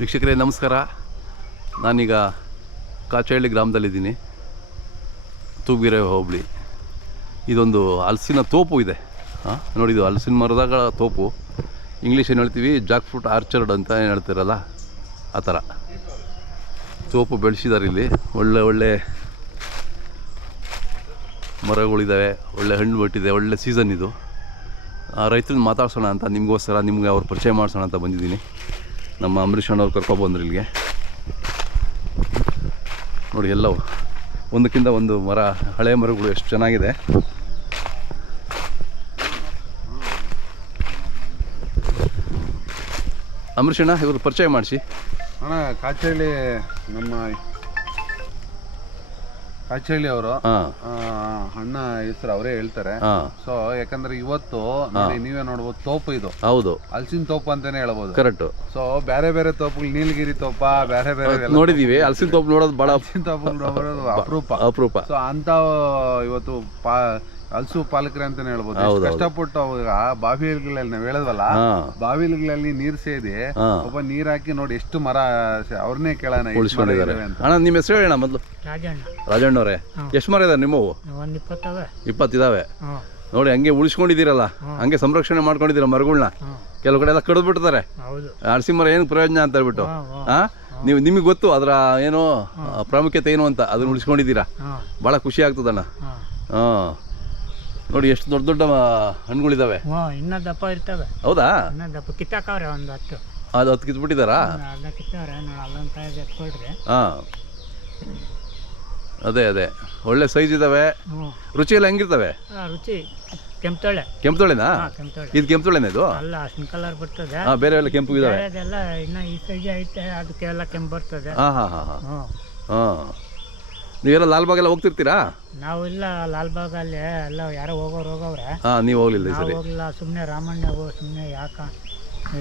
ವೀಕ್ಷಕರೇ ನಮಸ್ಕಾರ. ನಾನೀಗ ಕಾಚಹಳ್ಳಿ ಗ್ರಾಮದಲ್ಲಿದ್ದೀನಿ, ತೂಬ್ಗೆರೆ ಹೋಬಳಿ. ಇದೊಂದು ಹಲಸಿನ ತೋಪು ಇದೆ. ನೋಡಿದ್ದು ಹಲಸಿನ ಮರದಾಗ ತೋಪು. ಇಂಗ್ಲೀಷ್ ಏನು ಹೇಳ್ತೀವಿ, ಜಾಕ್ ಫ್ರೂಟ್ ಆರ್ಚರ್ಡ್ ಅಂತ ಏನು ಹೇಳ್ತಿರಲ್ಲ ಆ ಥರ ತೋಪು ಬೆಳೆಸಿದ್ದಾರೆ. ಇಲ್ಲಿ ಒಳ್ಳೆ ಒಳ್ಳೆ ಮರಗಳಿದ್ದಾವೆ, ಒಳ್ಳೆ ಹಣ್ಣು ಬಿಟ್ಟಿದೆ, ಒಳ್ಳೆ ಸೀಸನ್ ಇದು. ರೈತರನ್ನ ಮಾತಾಡ್ಸೋಣ ಅಂತ ನಿಮಗೋಸ್ಕರ, ನಿಮಗೆ ಅವ್ರ ಪರಿಚಯ ಮಾಡಿಸೋಣ ಅಂತ ಬಂದಿದ್ದೀನಿ. ನಮ್ಮ ಅಂಬರೀಷ್ ಅಣ್ಣವ್ರು ಕರ್ಕೊಬಂದ್ರು ಇಲ್ಲಿಗೆ. ನೋಡಿ ಎಲ್ಲವೂ ಒಂದಕ್ಕಿಂತ ಒಂದು ಮರ, ಹಳೆ ಮರಗಳು ಎಷ್ಟು ಚೆನ್ನಾಗಿದೆ. ಅಂಬರೀಷ್ ಅಣ್ಣ, ಇವರು ಪರಿಚಯ ಮಾಡಿಸಿ ಅಣ್ಣ. ಕಾಚಹಳ್ಳಿ ನಮ್ಮ ಕಾಚಹಳ್ಳಿ ಅವರು ಅಣ್ಣ ಹೆಸರು ಅವರೇ ಹೇಳ್ತಾರೆ. ಸೊ ಯಾಕಂದ್ರೆ ಇವತ್ತು ನೀವೇ ನೋಡ್ಬೋದು, ತೋಪು ಇದು. ಹೌದು, ಹಲಸಿನ ತೋಪು ಅಂತಾನೆ ಹೇಳ್ಬೋದು. ಕರೆಕ್ಟ್. ಸೊ ಬೇರೆ ಬೇರೆ ತೋಪುಗಳು, ನೀಲಗಿರಿ ತೋಪ, ಬೇರೆ ಬೇರೆ ನೋಡಿದೀವಿ. ಹಲಸಿನ ತೋಪು ನೋಡೋದು ಬಹಳ, ಹಲಸಿನ ತೋಪು ನೋಡೋದು ಅಪರೂಪ. ಸೊ ಅಂತ ಇವತ್ತು ಹಲಸು ಪಾಲಕರೇ ಅಂತಾನೆ ಹೇಳ್ಬೋದು. ಕಷ್ಟಪಟ್ಟು ಅವಾಗ ಬಾವಿಗಳಲ್ಲಿ ನಾವ್ ಹೇಳದ್ವಲ್ಲ, ಬಾವಿಗಳಲ್ಲಿ ನೀರ್ ಸೇದಿ ಒಬ್ಬ ನೀರ್ ಹಾಕಿ ನೋಡಿ ಎಷ್ಟು ಮರ ಅವ್ರನ್ನೇ ಕೇಳೋಣ ಅಣ್ಣ. ನಿಮ್ಮ ಹೆಸರು ಹೇಳೋಣ ಮೊದಲು. ರಾಜಣ್ಣವ್ರೆ, ಎಷ್ಟು ಮರ ಇದಾವೆ ನಿಮ್ಮವು? 20 ಇದಾವೆ. ನೋಡಿ, ಹಂಗೆ ಉಳಿಸ್ಕೊಂಡಿದ್ದೀರಲ್ಲ, ಹಂಗೆ ಸಂರಕ್ಷಣೆ ಮಾಡ್ಕೊಂಡಿದ್ದೀರ ಮರಗಳನ್ನ. ಕೆಲವು ಕಡೆ ಎಲ್ಲ ಕಡಿದು ಬಿಡ್ತಾರೆ. ಹಲಸಿನ ಮರ ಏನು ಪ್ರಯೋಜನ ಅಂತ ಹೇಳ್ಬಿಟ್ಟು ನಿಮಗೆ ಗೊತ್ತು ಅದರ ಏನೋ ಪ್ರಾಮುಖ್ಯತೆ ಏನು ಅಂತ. ಅದನ್ನ ಉಳಿಸ್ಕೊಂಡಿದ್ದೀರಾ, ಭಾಳ ಖುಷಿ ಆಗ್ತದಣ್ಣ. ನೋಡಿ ಎಷ್ಟು ದೊಡ್ಡ ದೊಡ್ಡ ಹಣ್ಣುಗಳಿದಾವೆ. ಇನ್ನ ದಪ್ಪ ಇರ್ತವೆ. ಹೌದಾ? ಕಿತ್ತಾಕವ್ರೆ ಒಂದು 10. ಅದು 10 ಕಿತ್ಬಿಟ್ಟಿದಾರಾ? ಕಿತ್ತವ್ರೆ, ಅಲ್ಲೊಂದು ಕಾಯಿಗೆ ಎತ್ಕೊಳ್ರಿ. ಅದೇ ಒಳ್ಳೆ ಸೈಜ್ ಇದಾವೆ. ರುಚಿ ಎಲ್ಲ ಹೆಂಗಿರ್ತವೆ? ರುಚಿ ಕೆಂಪುತೊಳೆ. ಕೆಂಪುತೊಳೆನಾ? ಇದು ಕೆಂಪುತೊಳೆನಾ? ಇದು ಅಲ್ಲ, ಅರ್ಶಿನ ಕಲರ್ ಬರ್ತದೆ. ಬೇರೆ ಎಲ್ಲ ಕೆಂಪು ಇದಾವೆ. ಅದೆಲ್ಲ ಇನ್ನ ಈ ಸೈಜ್ ಐತೆ, ಅದಕ್ಕೆಲ್ಲ ಕೆಂಪು ಬರ್ತದೆ. ನೀವೆಲ್ಲ ಲಾಲ್ಬಾಗೆಲ್ಲ ಹೋಗ್ತಿರ್ತೀರಾ? ನಾವು ಇಲ್ಲ, ಲಾಲ್ಬಾಗ್ ಅಲ್ಲಿ ಎಲ್ಲ ಯಾರೋ ಹೋಗವ್ರೆ. ನೀವು ಹೋಗ್ಲಿಲ್ಲ? ನಾವು ಹೋಗಿಲ್ಲ, ಸುಮ್ಮನೆ ರಾಮಣ್ಣ ಸುಮ್ಮನೆ ಯಾಕ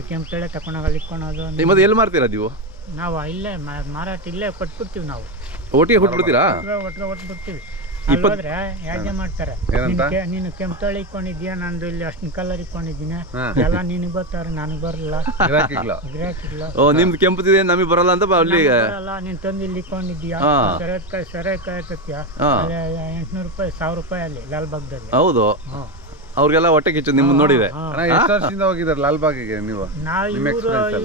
ಕೆಂಪುತೊಳೆ ತಕೊಂಡಾಗ ಅಲ್ಲಿ ಇಟ್ಕೊಳೋದು. ಮತ್ತೆ ಎಲ್ಲಿ ಮಾರ್ತೀರಾ ನೀವು? ನಾವು ಇಲ್ಲೇ ಮಾರಾಟ ಇಲ್ಲೇ ಕೊಟ್ಬಿಡ್ತೀವಿ. ನಾವು ಒಟ್ಟಿಗೆ ಕೊಟ್ಬಿಡ್ತೀರಾ? ಕೊಟ್ಬಿಡ್ತೀವಿ. ಹೋದ್ರೆ ಯಾಕೆ ಮಾಡ್ತಾರೆ, ನೀನು ಕೆಂಪುತೊಳೆ ಇಟ್ಕೊಂಡಿದ್ಯಾ, ನಂದು ಇಲ್ಲಿ ಅಷ್ಟು ಕಲರ್ ಇಟ್ಕೊಂಡಿದ್ದೀನಿ, ಎಲ್ಲ ನಿನಗೆ ಬರ್ತಾರೆ, ನನಗೆ ಬರಲ್ಲ. ನಿಮ್ದು ಕೆಂಪುದಿದೆ, ನಮಗೆ ಬರಲ್ಲ ಅಂತ ಅಲ್ಲಿ ನೀನ್ ತಂದು ಇಲ್ಲಿ ಇಟ್ಕೊಂಡಿದ್ಯಾ, ಸೆರೆಕಾಯಿ ತತ್ಯ 800 ರೂಪಾಯಿ 1000 ರೂಪಾಯಿ ಅಲ್ಲಿ ಲಾಲ್ಬಾಗ್ದಲ್ಲಿ. ಹೌದು, ಅವ್ರಿಗೆಲ್ಲ ಹೊಟ್ಟೆ ಕಿಚ್ಚು ನಿಮ್ಮನ್ನ ನೋಡಿದೆ. ಎಷ್ಟು ವರ್ಷದಿಂದ ಹೋಗಿದ್ದಾರೆ ಲಾಲ್ಬಾಗಿಗೆ ನೀವು?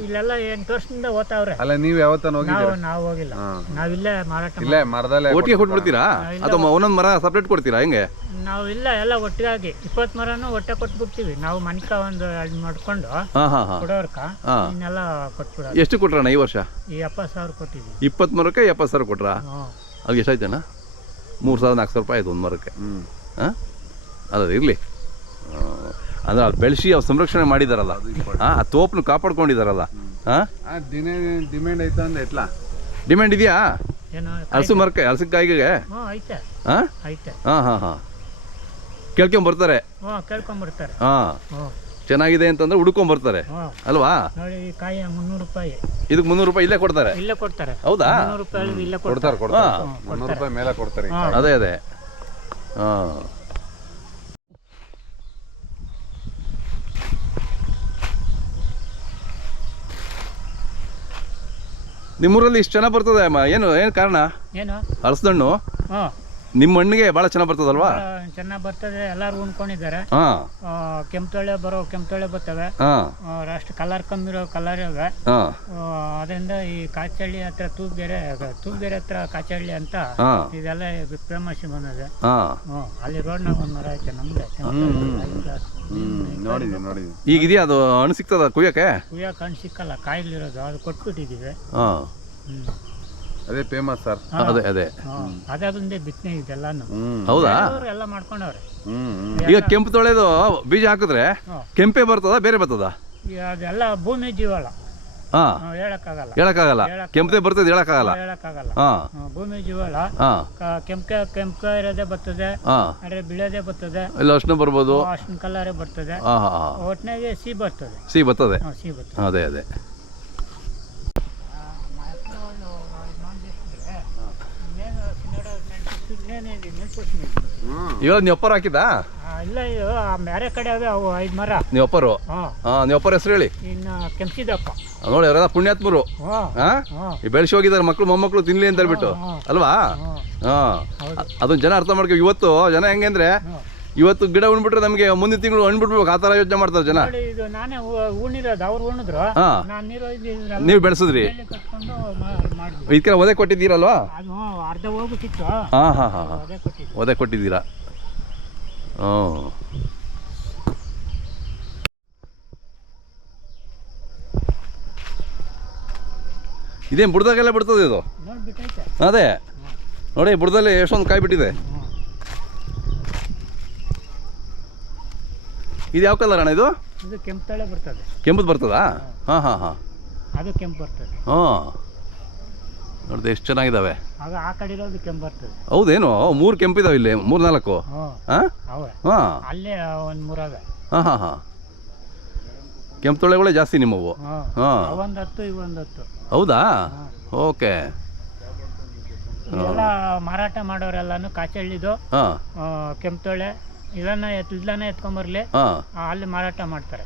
ಇಲ್ಲೆಲ್ಲ 8 ವರ್ಷದಿಂದ ಓದ್ತಾವ್ರೆ. ಅಲ್ಲ, ನೀವು ಯಾವತ್ತ ಹೋಗಿದ್ದೀರಾ? ನಾವು ಹೋಗಿಲ್ಲ, ನಾವಿಲ್ಲೇ ಮಾರಾಟ ಇಲ್ಲೇ ಮರದಲ್ಲೇ ಒಟ್ಟಿಗೆ ಕೊಟ್ಬಿಡ್ತೀರಾ ಅಥವಾ ಒಂದೊಂದು ಮರ ಸಪ್ರೇಟ್ ಕೊಡ್ತೀರಾ? ಹೆಂಗೆ? ನಾವು ಇಲ್ಲ, ಎಲ್ಲ ಒಟ್ಟಿಗಾಗಿ 20 ಮರನು ಒಟ್ಟೆ ಕೊಟ್ಬಿಡ್ತೀವಿ. ನಾವು ಮನ್ಕ ಒಂದು 2 ಮಾಡ್ಕೊಂಡು ಕೊಡೋರ್ಕ ಇನ್ನೆಲ್ಲ ಕೊಟ್ಬಿಡ. ಎಷ್ಟು ಕೊಟ್ರಣ್ಣ ಈ ವರ್ಷ? 70,000 ಕೊಟ್ಟಿದ್ವಿ. 20 ಮರಕ್ಕೆ 70,000 ಕೊಟ್ರಾ? ಅದು ಎಷ್ಟಾಯ್ತಣ್ಣ? 3,000-4,000 ರೂಪಾಯಿ ಆಯ್ತು ಒಂದು ಮರಕ್ಕೆ. ಅದ ಇರಲಿ, ಅಂದ್ರೆ ಅದು ಬೆಳೆಸಿ ಅವ್ರು ಸಂರಕ್ಷಣೆ ಮಾಡಿದಾರಲ್ಲ, ಆ ತೋಪನ ಕಾಪಾಡ್ಕೊಂಡಿದಾರಲ್ಲ. ಡಿಮ್ಯಾಂಡ್ ಐತೆ ಅಂದ್ರೆ ಎತ್ಲಾ ಡಿಮ್ಯಾಂಡ್ ಇದೆಯಾ ಹಲಸು ಮರಕ್ಕೆ, ಹಲಸಿನಕಾಯಿಗೆ? ಕೇಳ್ಕೊಂಬರ್ತಾರೆ. ಚೆನ್ನಾಗಿದೆ ಅಂತಂದ್ರೆ ಹುಡ್ಕೊಂಬರ್ತಾರೆ ಅಲ್ವಾ? ಕಾಯಿ 300 ರೂಪಾಯಿ. ಇದಕ್ಕೆ 300 ರೂಪಾಯಿ ಇಲ್ಲೇ ಕೊಡ್ತಾರೆ? ಇಲ್ಲೇ ಕೊಡ್ತಾರೆ. ಹೌದಾ? 300 ರೂಪಾಯಿ ಇಲ್ಲೇ ಕೊಡ್ತಾರೆ. 300 ರೂಪಾಯಿ ಮೇಲೆ ಕೊಡ್ತಾರೆ. ಅದೇ ನಿಮ್ಮೂರಲ್ಲಿ ಇಷ್ಟು ಚೆನ್ನಾಗಿ ಬರ್ತದೆ ಅಮ್ಮ? ಏನು ಕಾರಣ? ಹಲಸದಣ್ಣು ನಿಮ್ಮ ಹಣ್ಣಿಗೆ ಭಾಳ ಚೆನ್ನಾಗಿ ಬರ್ತದಲ್ವಾ? ಚೆನ್ನಾಗಿ ಬರ್ತದೆ, ಎಲ್ಲಾರು ಉಣ್ಕೊಂಡಿದ್ದಾರೆ. ಕೆಂಪುತೊಳೆ ಬರ್ತವೆ, ಅಷ್ಟು ಕಲರ್ ಕಮ್ಮಿ ಇರೋ ಕಲರ್ ಇವೆ. ಅದರಿಂದ ಈ ಕಾಚಹಳ್ಳಿ ಹತ್ರ ತೂಬ್ಗೆರೆ ಹತ್ರ ಕಾಚಹಳ್ಳಿ ಅಂತ ಇದೆಲ್ಲ ಫೇಮಸ್ ಬಂದಿದೆ. ಅಲ್ಲಿ ರೋಡ್ನಾಗ ಒಂದು ಮರ ಐತೆ ನಮ್ದೆ. ಈಗ ಇದೆಯಾ ಅದು? ಹಣ್ಣು ಸಿಗ್ತದ ಕುಯ್ಯಕ್ಕೆ ಹಣ್ಣು ಸಿಕ್ಕಲ್ಲ, ಕಾಯಿಲಿರೋದು. ಅದು ಕೊಟ್ಬಿಟ್ಟಿದ್ದೀವಿ. ಅದೇ ಫೇಮಸ್ ಸರ್. ಅದೇ ಬಿತ್ತನೆ ಇದೆಲ್ಲಾನು. ಹೌದಾ? ಎಲ್ಲ ಮಾಡ್ಕೊಂಡವ್ರೆ. ಈಗ ಕೆಂಪು ತೊಳೆದು ಬೀಜ ಹಾಕಿದ್ರೆ ಕೆಂಪೆ ಬರ್ತದ, ಬೇರೆ ಬರ್ತದ? ಅದೆಲ್ಲ ಭೂಮಿ ಜೀವಳ, ಹೇಳಕ್ಕಾಗಲ್ಲ. ಕೆಂಪೆ ಬರ್ತದೆ, ಹೇಳಕ್ಕಾಗಲ್ಲ. ಭೂಮಿ ಜೀವಳ. ಕೆಂಪು ಇರೋದೇ ಬರ್ತದೆ, ಅಂದ್ರೆ ಬಿಳೋದೇ ಬರ್ತದೆ. ಇಲ್ಲ, ಅರ್ಶಿನ ಬರ್ಬೋದು, ಅರ್ಶಿನ ಕಲರೇ ಬರ್ತದೆ. ಒಟ್ಟಿನಾಗೆ ಸಿಹಿ ಬರ್ತದೆ. ಅದೇ ಇವಾಗ ನೀವು ಒಪ್ಪರ್ ಹಾಕಿದ್ದಾ? ಇಲ್ಲ ಇದು ಬೇರೆ ಕಡೆ ಅವೆ ಅವು 5 ಮರ. ನೀವು ಅಪ್ಪರು ಹಾಂ ನೀವು ಅಪ್ಪರ ಹೆಸರು ಹೇಳಿ. ಇನ್ನು ಕೆಂಪಿದಪ್ಪ. ನೋಡಿ ಅವರೆಲ್ಲ ಪುಣ್ಯಾತ್ಮರು. ಬೆಳೆಸಿ ಹೋಗಿದ್ದಾರೆ ಮಕ್ಕಳು ಮೊಮ್ಮಕ್ಕಳು ತಿನ್ಲಿ ಅಂತ ಹೇಳ್ಬಿಟ್ಟು ಅಲ್ವಾ. ಅದೊಂದು ಜನ ಅರ್ಥ ಮಾಡ್ಕೊ. ಇವತ್ತು ಜನ ಹೆಂಗೆ ಅಂದ್ರೆ ಇವತ್ತು ಗಿಡ ಉಣ್ಬಿಟ್ರೆ ನಮಗೆ ಮುಂದಿನ ತಿಂಗಳು ಹಣ್ಬಿಡ್ಬೇಕು ಆ ಥರ ಯೋಚನೆ ಮಾಡ್ತಾರೆ ಜನ. ಇದು ನಾನೇ ಉಣಿರೋದು, ಅವ್ರು ಉಣಿದ್ರು, ನಾನು ನೀರು ನೀವು ಬೆಳೆಸಿದ್ರಿ, ಕಟ್ಕೊಂಡು ಮಾಡಿದ್ವಿ. ಇದಕ್ಕೆಲ್ಲ ಒದೆ ಕೊಟ್ಟಿದ್ದೀರಲ್ವಾ? ಅದು ಅರ್ಧ ಹೋಗ್ಬಿಟ್ಟಿತ್ತು. ಒದೆ ಕೊಟ್ಟಿದ್ದೀರಾ? ಇದೇನು ಬುಡದಾಗೆಲ್ಲ ಬಿಡ್ತದೆ ಇದು? ನೋಡ್ಬಿಟ್ಟೈತೆ. ಅದೇ ನೋಡಿ, ಬುಡದಲ್ಲಿ ಎಷ್ಟೊಂದು ಕಾಯಿ ಬಿಟ್ಟಿದೆ. ಇದು ಯಾವ ಕಲರ್ ಅಣ್ಣ ಇದು? ಇದು ಕೆಂಪು ತಳೆ ಬರ್ತದೆ. ಕೆಂಪುದು ಬರ್ತದಾ? ಹಾಂ ಅದು ಕೆಂಪು ಬರ್ತದೆ. ನೋಡಿದೆ ಎಷ್ಟು ಚೆನ್ನಾಗಿದ್ದಾವೆ. ಆಗ ಆ ಕಡೆ ಇರೋದು ಕೆಂಪು ಬರ್ತದೆ. ಹೌದೇನು? 3 ಕೆಂಪಿದಾವೆ ಇಲ್ಲಿ, 3-4. ಅಲ್ಲೇ ಒಂದು 3 ಅವೆ. ಹಾಂ ಕೆಂಪು ತೊಳೆಗಳೇ ಜಾಸ್ತಿ ನಿಮ್ಮವು? ಒಂದು 10 ಇವೊಂದು 10. ಹೌದಾ? ಓಕೆ. ಎಲ್ಲ ಮಾರಾಟ ಮಾಡೋರೆಲ್ಲಾನು ಕಾಚಳ್ಳಿದು ಕೆಂಪು ತೊಳೆ ಇದನ್ನ ಎತ್ಕೊಂಬರ್ಲಿ, ಅಲ್ಲಿ ಮಾರಾಟ ಮಾಡ್ತಾರೆ.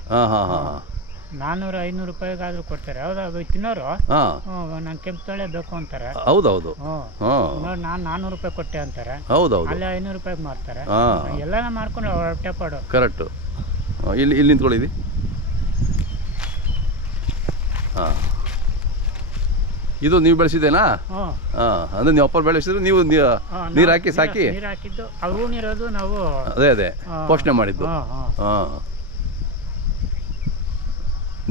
400-500 ರೂಪಾಯಿಗಾದ್ರೂ ಕೊಡ್ತಾರೆ. ಹೌದು, ತಿನ್ನೋರು ನಾನು ಕೆಂಪು ತೊಳೆ ಬೇಕು ಅಂತಾರೆ. ಹೌದೌದು. ನಾನು 400 ರೂಪಾಯಿ ಕೊಟ್ಟೆ ಅಂತಾರೆ. ಹೌದೌದು. ಅಲ್ಲಿ 500 ರೂಪಾಯಿಗೆ ಮಾರ್ತಾರೆ. ಎಲ್ಲಾನ ಮಾರ್ಕೊಂಡು ಹೊಟ್ಟೆ ಪಾಡು. ಕರೆಕ್ಟು. ಇಲ್ಲಿ ನಿಂತ್ಕೊಳ್ಳಿದಿ. ಇದು ನೀವು ಬೆಳೆಸಿದ್ದೇನಾ? ಅಂದ್ರೆ ನೀವು ಅಪ್ಪ ಬೆಳೆಸಿದ್ರು, ನೀವು ನೀರು ಹಾಕಿ ಸಾಕಿ? ನೀರು ಹಾಕಿದ್ದು ಅವ್ರು ಉಣಿರೋದು ನಾವು ಅದೇ ಪೋಷಣೆ ಮಾಡಿದ್ದು.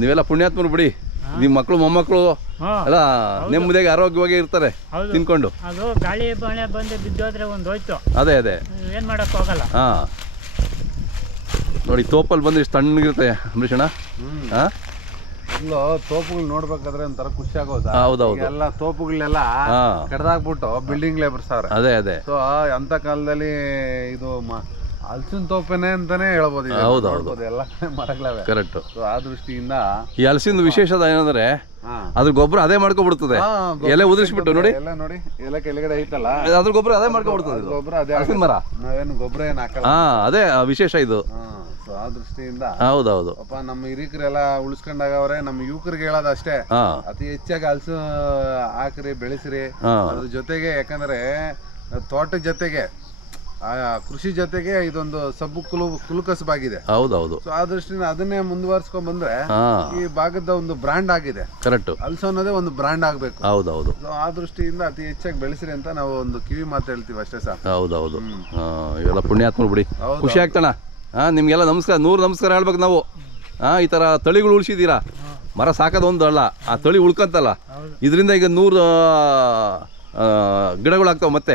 ನೀವೆಲ್ಲ ಪುಣ್ಯಾತ್ಮರು ಬಿಡಿ. ನಿಮ್ಮ ಮಕ್ಕಳು ಮೊಮ್ಮಕ್ಕಳು ಎಲ್ಲ ನೆಮ್ಮದಿಯಾಗಿ ಆರೋಗ್ಯವಾಗಿ ಇರ್ತಾರೆ ತಿನ್ಕೊಂಡು. ಅದು ಗಾಳಿ ಮಳೆ ಬಂದು ಬಿದ್ದೋದ್ರೆ ಒಂದು ಹೋಯ್ತು. ಅದೇ ಏನ್ ಮಾಡಕ್ ಹೋಗಲ್ಲ. ನೋಡಿ ತೋಪಲ್ಲಿ ಬಂದ್ರೆ ಇಷ್ಟು ತಣ್ಣಗಿರುತ್ತೆ ಅಂಬರೀಷ್ ಅಣ್ಣ. ತೋಪುಗಳು ನೋಡ್ಬೇಕಾದ್ರೆ ಒಂಥರ ಖುಷಿ ಆಗೋದು. ಹೌದೌದು. ಎಲ್ಲ ತೋಪುಗಳನ್ನೆಲ್ಲ ಕಡ್ದಾಕ್ಬಿಟ್ಟು ಬಿಲ್ಡಿಂಗ್ ಬರ್ಸಾವ್ರೆ. ಅದೇ ಸೊ ಅಂತ ಕಾಲದಲ್ಲಿ ಇದು ಹಲಸಿನ ತೋಪೇನೆ ಅಂತಾನೆ ಹೇಳ್ಬೋದು. ಎಲ್ಲ ಮರಗಳವೆ. ಕರೆಕ್ಟ್. ಆ ದೃಷ್ಟಿಯಿಂದ ಈ ಹಲಸಿನ ವಿಶೇಷದ ಏನಂದ್ರೆ ಅದ್ರ ಗೊಬ್ಬರ ಅದೇ ಮಾಡ್ಕೊಬಿಡ್ತದೆ. ಎಲೆ ಉದುರಿಸ್ಬಿಟ್ಟು ನೋಡಿ, ಎಲ್ಲ ನೋಡಿ, ಎಲ್ಲ ಕೆಳಗಡೆ ಐತಲ್ಲ, ಅದ್ರ ಗೊಬ್ಬರ ಅದೇ ಮಾಡ್ಕೊಬಿಡ್ತದೆ. ಗೊಬ್ಬರ ಅದೇ ಹಲಸಿನ ಮರ. ನಾವೇನು ಗೊಬ್ಬರ ಏನ್ ಹಾಕಲ್ಲ. ಅದೇ ವಿಶೇಷ ಇದು. ಆ ದೃಷ್ಟಿಯಿಂದ ಹೌದೌದು. ಪಾಪ ನಮ್ಮ ಹಿರಿಕರೆಲ್ಲ ಉಳಿಸ್ಕೊಂಡಾಗವ್ರೆ. ನಮ್ಮ ಯುವಕರಿಗೆ ಹೇಳೋದು ಅಷ್ಟೇ, ಅತಿ ಹೆಚ್ಚಾಗಿ ಹಲಸು ಹಾಕ್ರಿ, ಬೆಳೆಸ್ರಿ. ಅದ್ರ ಜೊತೆಗೆ ಯಾಕಂದ್ರೆ ತೋಟದ ಜೊತೆಗೆ ಕೃಷಿ ಜೊತೆಗೆ ಇದೊಂದು ಸಬ್ಬು ಕುಲುಕಸಬಾಗಿದೆ. ಹೌದೌದು. ಸೊ ಆ ದೃಷ್ಟಿಯಿಂದ ಅದನ್ನೇ ಮುಂದುವರ್ಸ್ಕೊಂಡ್ ಬಂದ್ರೆ ಈ ಭಾಗದ ಒಂದು ಬ್ರಾಂಡ್ ಆಗಿದೆ. ಕರೆಕ್ಟ್. ಹಲಸು ಅನ್ನೋದೇ ಒಂದು ಬ್ರಾಂಡ್ ಆಗ್ಬೇಕು. ಹೌದೌದು. ಸೊ ಆ ದೃಷ್ಟಿಯಿಂದ ಅತಿ ಹೆಚ್ಚಾಗಿ ಬೆಳೆಸ್ರಿ ಅಂತ ನಾವು ಒಂದು ಕಿವಿ ಮಾತು ಹೇಳ್ತೀವಿ ಅಷ್ಟೇ ಸರ್. ಹೌದೌದು. ಇವೆಲ್ಲ ಪುಣ್ಯಾತ್ಮರು ಬಿಡಿ. ಖುಷಿ ಆಗ್ತಾಣ. ನಿಮ್ಗೆಲ್ಲ ನಮಸ್ಕಾರ, 100 ನಮಸ್ಕಾರ ಹೇಳ್ಬೇಕು ನಾವು. ಈ ತರ ತಳಿಗಳು ಉಳಿಸಿದ್ದೀರಾ. ಮರ ಸಾಕೋದು ಒಂದು ಅಲ್ಲ, ಆ ತಳಿ ಉಳ್ಕಂತಲ್ಲ. ಇದರಿಂದ ಈಗ 100 ಗಿಡಗಳಾಗ್ತಾವೆ ಮತ್ತೆ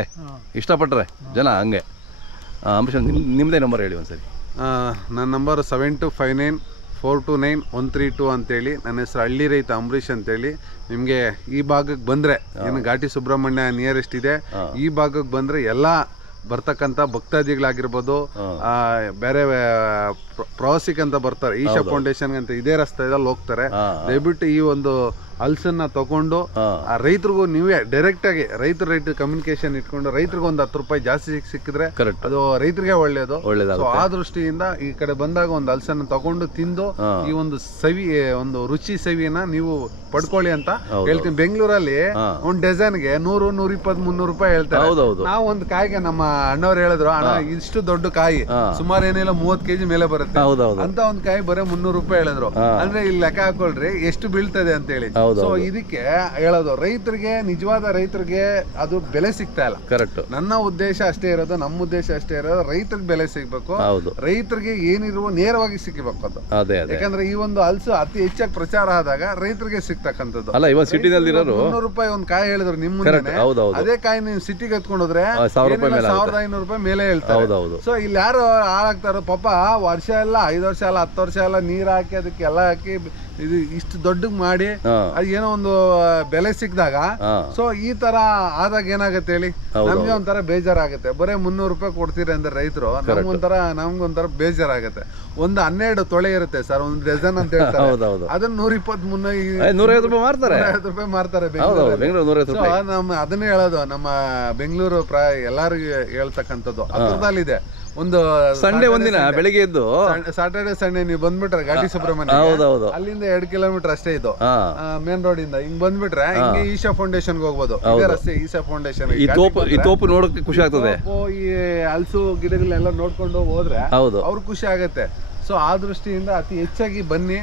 ಇಷ್ಟಪಟ್ಟರೆ ಜನ. ಹಂಗೆ ಅಂಬರೀಷ್ ನಿಮ್ಮದೇ ನಂಬರ್ ಹೇಳಿ ಒಂದ್ಸರಿ. ನನ್ನ ನಂಬರ್ 7259429132 ಅಂತೇಳಿ. ನನ್ನ ಹೆಸರು ಹಳ್ಳಿ ರೈತ ಅಂಬರೀಷ್ ಅಂತೇಳಿ. ನಿಮಗೆ ಈ ಭಾಗಕ್ಕೆ ಬಂದರೆ, ಏನು ಘಾಟಿ ಸುಬ್ರಹ್ಮಣ್ಯ ನಿಯರೆಸ್ಟ್ ಇದೆ, ಈ ಭಾಗಕ್ಕೆ ಬಂದರೆ ಎಲ್ಲ ಬರ್ತಕ್ಕಂಥ ಭಕ್ತಾದಿಗಳಾಗಿರ್ಬೋದು, ಬೇರೆ ಪ್ರವಾಸಿಗಂತ ಬರ್ತಾರೆ, ಈಶಾ ಫೌಂಡೇಶನ್ ಅಂತ ಇದೇ ರಸ್ತೆದಲ್ಲಿ ಹೋಗ್ತಾರೆ. ದಯವಿಟ್ಟು ಈ ಒಂದು ಹಲಸನ್ನ ತಗೊಂಡು ಆ ರೈತರಿಗೂ ನೀವೇ ಡೈರೆಕ್ಟ್ ಆಗಿ ರೈತ ಕಮ್ಯುನಿಕೇಶನ್ ಇಟ್ಕೊಂಡು ರೈತರಿಗೆ ಒಂದು 10 ರೂಪಾಯಿ ಜಾಸ್ತಿ ಸಿಕ್ಕಿದ್ರೆ ಅದು ರೈತರಿಗೆ ಒಳ್ಳೇದು. ಆ ದೃಷ್ಟಿಯಿಂದ ಈ ಕಡೆ ಬಂದಾಗ ಒಂದು ಹಲಸನ್ನ ತಗೊಂಡು ತಿಂದು ಈ ಒಂದು ಒಂದು ರುಚಿ ಸವಿಯನ್ನ ನೀವು ಪಡ್ಕೊಳ್ಳಿ ಅಂತ ಹೇಳ್ತೀನಿ. ಬೆಂಗಳೂರಲ್ಲಿ ಒಂದು ಡಜನ್ಗೆ 100, 120, 300 ರೂಪಾಯಿ ಹೇಳ್ತಾರೆ. ನಾವು ಒಂದು ಕಾಯಿಗೆ ನಮ್ಮ ಅಣ್ಣವ್ರು ಹೇಳಿದ್ರು, ಅಣ್ಣ ಇಷ್ಟು ದೊಡ್ಡ ಕಾಯಿ ಸುಮಾರು ಏನಿಲ್ಲ 30 kg ಮೇಲೆ ಬರುತ್ತೆ ಅಂತ ಒಂದು ಕಾಯಿ ಬರೀ 300 ರೂಪಾಯಿ ಹೇಳಿದ್ರು. ಅಂದ್ರೆ ಇಲ್ಲಿ ಲೆಕ್ಕ ಹಾಕೊಳ್ರಿ ಎಷ್ಟು ಬೀಳ್ತದೆ ಅಂತ ಹೇಳಿ. ಸೊ ಇದಕ್ಕೆ ಹೇಳೋದು, ರೈತರಿಗೆ, ನಿಜವಾದ ರೈತರಿಗೆ ಅದು ಬೆಲೆ ಸಿಗ್ತಾ ಇಲ್ಲ. ಕರೆಕ್ಟ್. ನನ್ನ ಉದ್ದೇಶ ಅಷ್ಟೇ ಇರೋದು, ನಮ್ಮ ಉದ್ದೇಶ ಅಷ್ಟೇ ಇರೋದು, ರೈತರಿಗೆ ಬೆಲೆ ಸಿಗ್ಬೇಕು, ರೈತರಿಗೆ ಏನಿರುವ ನೇರವಾಗಿ ಸಿಕ್ಕಬೇಕು ಅದು. ಯಾಕಂದ್ರೆ ಈ ಒಂದು ಹಲಸು ಅತಿ ಹೆಚ್ಚಾಗಿ ಪ್ರಚಾರ ಆದಾಗ ರೈತರಿಗೆ ಸಿಗ್ತಕ್ಕಂಥದ್ದು ಅಲ್ಲ. ಇವಾಗ ಸಿಟಿನಲ್ಲಿ 300 ರೂಪಾಯಿ ಒಂದು ಕಾಯಿ ಹೇಳಿದ್ರು ನಿಮ್ಮ ಮುಂದೆ, ಅದೇ ಕಾಯಿ ನೀವು ಸಿಟಿಗೆ ಎತ್ಕೊಂಡೋದ್ರೆ 1500 ರೂಪಾಯಿ ಮೇಲೆ ಹೇಳ್ತಾರೆ. ಸೊ ಇಲ್ಲಿ ಯಾರು ಹಾಳಾಗ್ತಾರೋ ಪಾಪ, ವರ್ಷ ಎಲ್ಲ 5 ವರ್ಷ ಎಲ್ಲ 10 ವರ್ಷ ಎಲ್ಲ ನೀರ್ ಹಾಕಿ ಅದಕ್ಕೆ ಎಲ್ಲ ಹಾಕಿ ಇದು ಇಷ್ಟು ದೊಡ್ಡಗ್ ಮಾಡಿ ಅದು ಏನೋ ಒಂದು ಬೆಲೆ ಸಿಕ್ಕಿದಾಗ, ಸೊ ಈ ತರ ಆದಾಗ ಏನಾಗತ್ತೆ ಹೇಳಿ, ನಮ್ಗೆ ಒಂಥರ ಬೇಜಾರಾಗತ್ತೆ. ಬರೀ 300 ರೂಪಾಯಿ ಕೊಡ್ತೀರಿ ಅಂದ್ರೆ ರೈತರು, ನಮ್ಗೊಂಥರ ಬೇಜಾರಾಗತ್ತೆ. ಒಂದು 12 ತೊಳೆ ಇರುತ್ತೆ ಸರ್, ಒಂದು ಡಜನ್ ಅಂತ ಹೇಳ್ತಾರೆ, ಅದನ್ನ 120-150 ರೂಪಾಯಿ ಮಾರ್ತಾರೆ ಬೆಂಗಳೂರಲ್ಲಿ. ನಮ್ಮ ಅದನ್ನೇ ಹೇಳೋದು, ನಮ್ಮ ಬೆಂಗಳೂರು ಎಲ್ಲರಿಗೂ ಹೇಳ್ತಕ್ಕಂಥದ್ದು. ಹತ್ರದಲ್ಲಿದೆ ಒಂದು ಸಂಡೇ ಒಂದಿನ ಬೆಳಿಗ್ಗೆ ಎದ್ದು ಸಾಟರ್ಡೆ ಸಂಡೇ ನೀವು ಬಂದ್ಬಿಟ್ರೆ ಘಾಟಿ ಸುಬ್ರಹ್ಮಣ್ಯ ಹೌದೌದು ಅಲ್ಲಿಂದ 2 ಕಿಲೋಮೀಟರ್ ಅಷ್ಟೇ ಇದು ಮೇನ್ ರೋಡ್ ಇಂದ ಹಿಂಗ್ ಬಂದ್ಬಿಟ್ರೆ ಹಿಂಗೆ ಈಶಾ ಫೌಂಡೇಶನ್ ಹೋಗ್ಬೋದು ಇದೇ ರಸ್ತೆ ಈಶಾ ಫೌಂಡೇಶನ್ ಈ ತೋಪು ನೋಡೋಕೆ ಖುಷಿ ಆಗ್ತದೆ ಈ ಹಲಸು ಗಿಡಗಳನ್ನೆಲ್ಲ ನೋಡ್ಕೊಂಡು ಹೋದ್ರೆ ಹೌದು ಅವ್ರಿಗೆ ಖುಷಿ ಆಗತ್ತೆ ಸೊ ಆ ದೃಷ್ಟಿಯಿಂದ ಅತಿ ಹೆಚ್ಚಾಗಿ ಬನ್ನಿ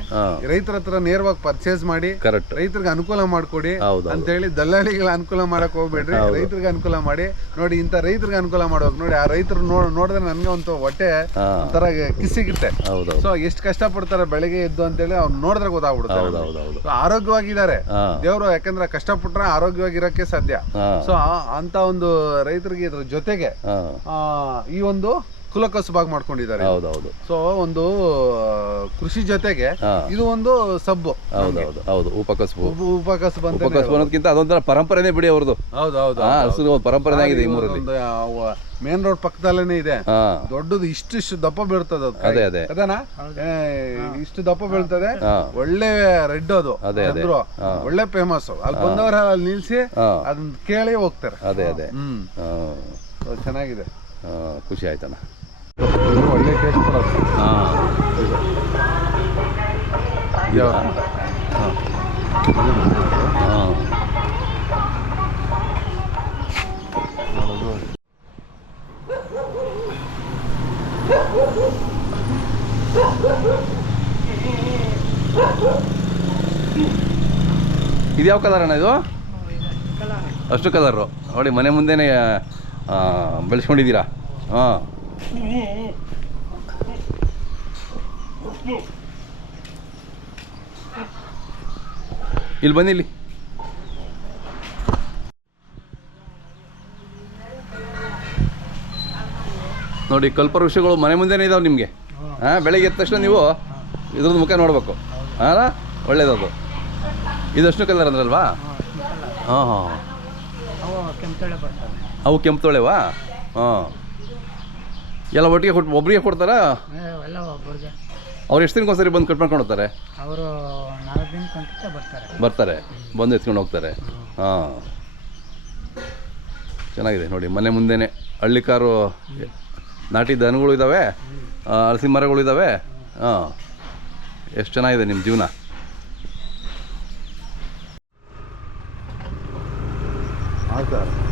ರೈತರ ಹತ್ರ ನೇರವಾಗಿ ಪರ್ಚೇಸ್ ಮಾಡಿ ಕರೆಕ್ಟ್ ರೈತರಿಗೆ ಅನುಕೂಲ ಮಾಡ್ಕೊಡಿ ಹೌದು ಅಂತ ಹೇಳಿ ದಲ್ಲಾಳಿಗಳ ಅನುಕೂಲ ಮಾಡಕ್ ಹೋಗ್ಬೇಡ್ರಿ ರೈತರಿಗೆ ಅನುಕೂಲ ಮಾಡಿ ನೋಡಿ ಇಂಥ ರೈತರಿಗೆ ಅನುಕೂಲ ಮಾಡ್ಬೇಕು ನೋಡಿ ಆ ರೈತರು ನೋಡಿದ್ರೆ ನನ್ಗೆ ಒಂದು ಹೊಟ್ಟೆ ಒಂಥರ ಕಿಸಿಗುತ್ತೆ ಸೊ ಎಷ್ಟು ಕಷ್ಟ ಪಡ್ತಾರೆ ಬೆಳಗ್ಗೆ ಎದ್ದು ಅಂತೇಳಿ ಅವ್ರು ನೋಡಿದ್ರೆ ಗೊತ್ತಾಗ್ಬಿಡುತ್ತೆ ಆರೋಗ್ಯವಾಗಿದ್ದಾರೆ ದೇವ್ರು ಯಾಕಂದ್ರೆ ಕಷ್ಟಪಟ್ರೆ ಆರೋಗ್ಯವಾಗಿರಕ್ಕೆ ಸಾಧ್ಯ ಸೊ ಅಂತ ಒಂದು ರೈತರಿಗೆ ಇದ್ರ ಜೊತೆಗೆ ಈ ಒಂದು ಕುಲಕಸುಬಾಗಿ ಮಾಡ್ಕೊಂಡಿದ್ದಾರೆ ಹೌದೌದು ಸೊ ಒಂದು ಕೃಷಿ ಜೊತೆಗೆ ಇದು ಒಂದು ಸಬ್ಬು ಹೌದು ಉಪಕಸಬು ಅಂತ ಅನ್ನೋದಕ್ಕಿಂತ ಅದೊಂಥರ ಪರಂಪರೆನೇ ಬಿಡಿ ಅವ್ರದ್ದು ಹೌದು ಪರಂಪರೆ ಆಗಿದೆ ಈ ಮೂರಲ್ಲಿ ಮೇನ್ ರೋಡ್ ಪಕ್ಕದಲ್ಲೇನೆ ಇದೆ ದೊಡ್ಡದು ಇಷ್ಟು ದಪ್ಪ ಬೀಳ್ತದೆ ಅದೇ ಅದನಾ ಇಷ್ಟು ದಪ್ಪ ಬೀಳ್ತದೆ ಒಳ್ಳೆ ರೆಡ್ ಅದು ಒಳ್ಳೆ ಫೇಮಸ್ ಅಲ್ಲಿ ಬಂದವರ ಅಲ್ಲಿ ನಿಲ್ಸಿ ಅದನ್ನ ಕೇಳಿ ಹೋಗ್ತಾರೆ ಅದೇ ಚೆನ್ನಾಗಿದೆ ಖುಷಿ ಆಯ್ತಣ್ಣ ಒಳ್ಳೆ ಟೇಸ್ಟ್ ಬರುತ್ತೆ ಇದು ಯಾವ ಕಲರ್ ಅಣ್ಣ ಇದು ಅಷ್ಟು ಕಲರು ನೋಡಿ ಮನೆ ಮುಂದೆನೇ ಬೆಳೆಸ್ಕೊಂಡಿದ್ದೀರಾ ಇಲ್ಲಿ ಬನ್ನಿ ಇಲ್ಲಿ ನೋಡಿ ಕಲ್ಪವೃಕ್ಷಗಳು ಮನೆ ಮುಂದೆನೇ ಇದಾವೆ ನಿಮಗೆ ಬೆಳಗ್ಗೆ ಎದ್ದ ತಕ್ಷಣ ನೀವು ಇದ್ರದ್ದು ಮುಖ ನೋಡಬೇಕು ಹಾಂ ಒಳ್ಳೇದದು ಇದಷ್ಟು ಕಲರ್ ಅಂದ್ರಲ್ವಾ ಅವು ಕೆಂಪು ತೊಳೆವಾ ಎಲ್ಲ ಒಟ್ಟಿಗೆ ಒಬ್ಬರಿಗೆ ಕೊಡ್ತಾರಾ ಅವ್ರು ಎಷ್ಟು ದಿನಕ್ಕೊಂದ್ಸರಿ ಬಂದು ಕಟ್ ಮಾಡ್ಕೊಂಡು ಹೋಗ್ತಾರೆ ಅವರು 4 ದಿನಕ್ಕೆ ಬರ್ತಾರೆ ಬಂದು ಎತ್ಕೊಂಡು ಹೋಗ್ತಾರೆ ಚೆನ್ನಾಗಿದೆ ನೋಡಿ ಮನೆ ಮುಂದೆನೆ ಹಳ್ಳಿಕಾರು ನಾಟಿ ದನಗಳು ಇದ್ದಾವೆ ಹಲಸಿನ ಮರಗಳು ಇದ್ದಾವೆ ಎಷ್ಟು ಚೆನ್ನಾಗಿದೆ ನಿಮ್ಮ ಜೀವನ ಸರ್